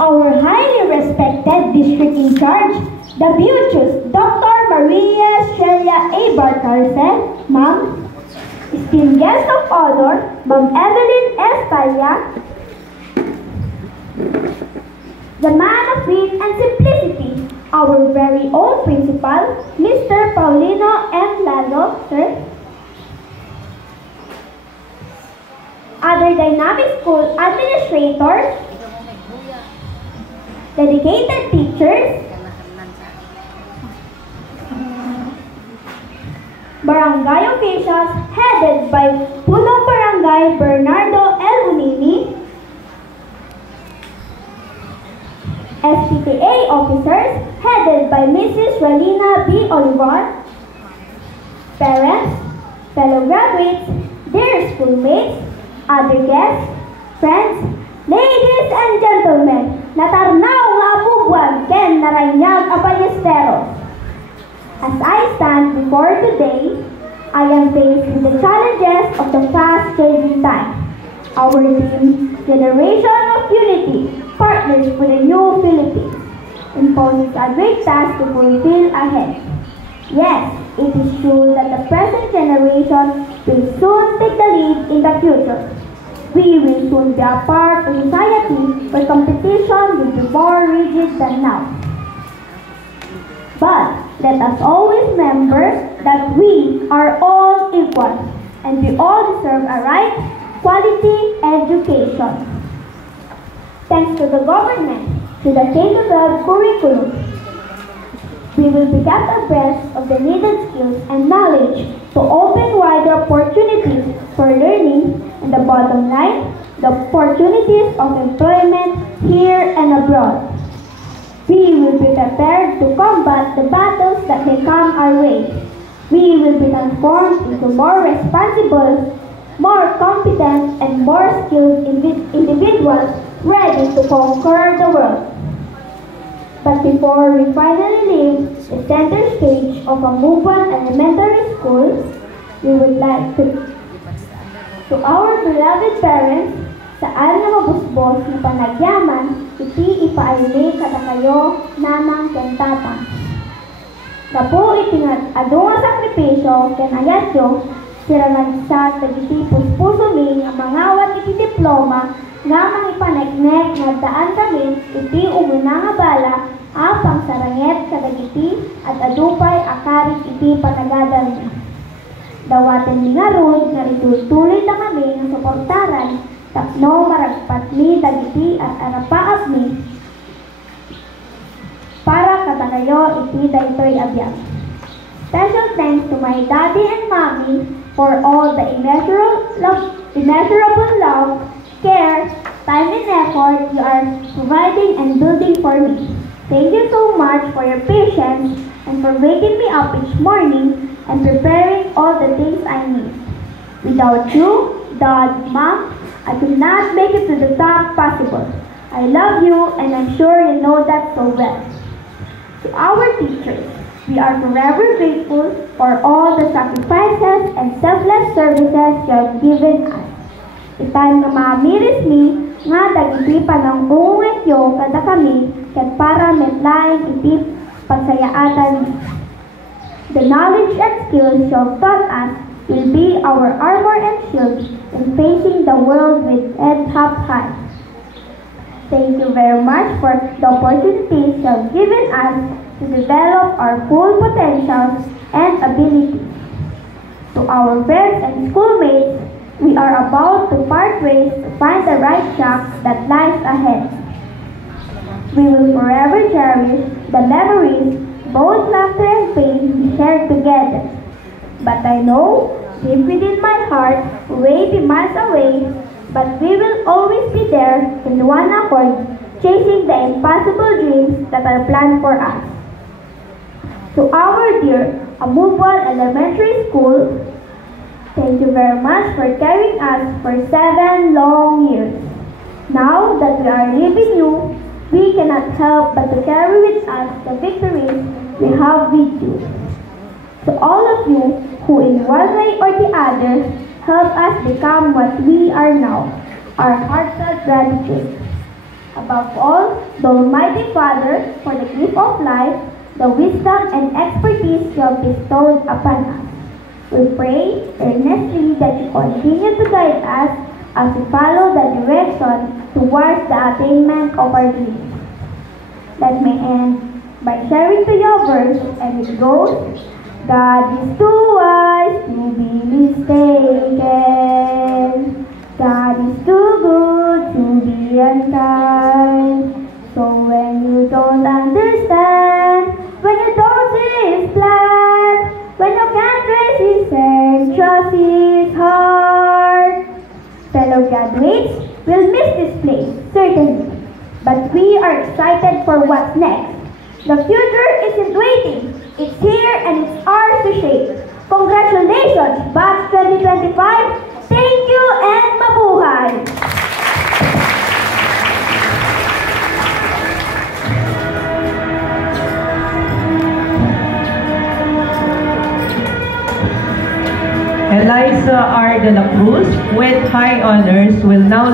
Our highly respected district in charge, the beauteous Dr. Maria Shelia A. Barcarce, Ma'am, esteemed guest of honor, Ma'am Evelyn Estalla, the man of wit and simplicity, our very own principal, Mr. Paulino M. Lalo, sir. Other dynamic school administrators, dedicated teachers, barangay officials headed by Pulong Barangay Bernardo L. Unini, SPTA officers headed by Mrs. Ralina B. Olivar, parents, fellow graduates, dear schoolmates, other guests, friends, ladies and gentlemen, natarnaw nga abugwan ken naranyag a ballesteros. As I stand before today, I am faced with the challenges of the fast-changing time. Our team, Generation of Unity, partners for the new Philippines, imposes a great task to fulfill ahead. Yes, it is true that the present generation will soon take the lead in the future. We will soon be a part of society where competition will be more rigid than now. But let us always remember that we are all equal and we all deserve a right, quality education. Thanks to the government, to the K-12 curriculum, we will be kept abreast of the needed skills and knowledge to open wider opportunities for learning and the bottom line, the opportunities of employment here and abroad. We will be prepared to combat the battles that may come our way. We will be transformed into more responsible, more competent, and more skilled individuals ready to conquer the world. But before we finally leave the center stage of Amuban Elementary School, we would like to our beloved parents, saan na mabusbos na panagyaman, iti ipaayli kada kayo namang kentata. Kapo itingat ado nga sakripisyo ken ayatyo, sira nagsat iti puspuso mi nga mangawat iti diploma nga mangipaneknek nga daan kami iti umuna nga bala apang saranget kadagiti at adupay akarit iti panagadal niya. Dawaten mi nga rod nga itutuloy na kami nga suportaran tapno maragpat mi dagiti at arapaap mi para katakayo iti daytoy abiyag. Special thanks to my daddy and mommy for all the immeasurable love, care, time and effort you are providing and building for me. Thank you so much for your patience and for waking me up each morning and preparing all the things I need. Without you, Dad, Mom, I could not make it to the top possible. I love you and I'm sure you know that so well. To our teachers, we are forever grateful for all the sacrifices and selfless services you have given us. Itan nga maamiris mi, nga dagiti panangungit yo kada kami, ket para metlaing iti pagsayaatan mi. The knowledge and skills you have taught us will be our armor and shield in facing the world with head up high. Thank you very much for the opportunities you have given us to develop our full potentials and abilities. To our friends and schoolmates, we are about to part ways to find the right track that lies ahead. We will forever cherish the memories, both laughter and pain, we shared together. But I know, deep within my heart, way miles away, but we will always be there in one accord, chasing the impossible dreams that are planned for us. To our dear Amubuan Elementary School, thank you very much for carrying us for 7 long years. Now that we are leaving you, we cannot help but to carry with us the victories we have with you. To all of you who in one way or the other help us become what we are now, our heartfelt gratitude. Above all, the Almighty Father, for the gift of life, the wisdom and expertise you have bestowed upon us. We pray earnestly that you continue to guide us as we follow the direction towards the attainment of our dreams. Let me end by sharing to you a verse, and it goes, God is too wise to be mistaken. God is too good to be unkind. So when you don't understand, when you don't see His plan, when you can't trace His hand, trust His heart. Fellow graduates, we'll miss this place, certainly. But we are excited for what's next. The future isn't waiting. It's here and it's ours to shape. Congratulations, Batch 2025. Thank you and mabuhay! Eliza R. de la Cruz with high honors will now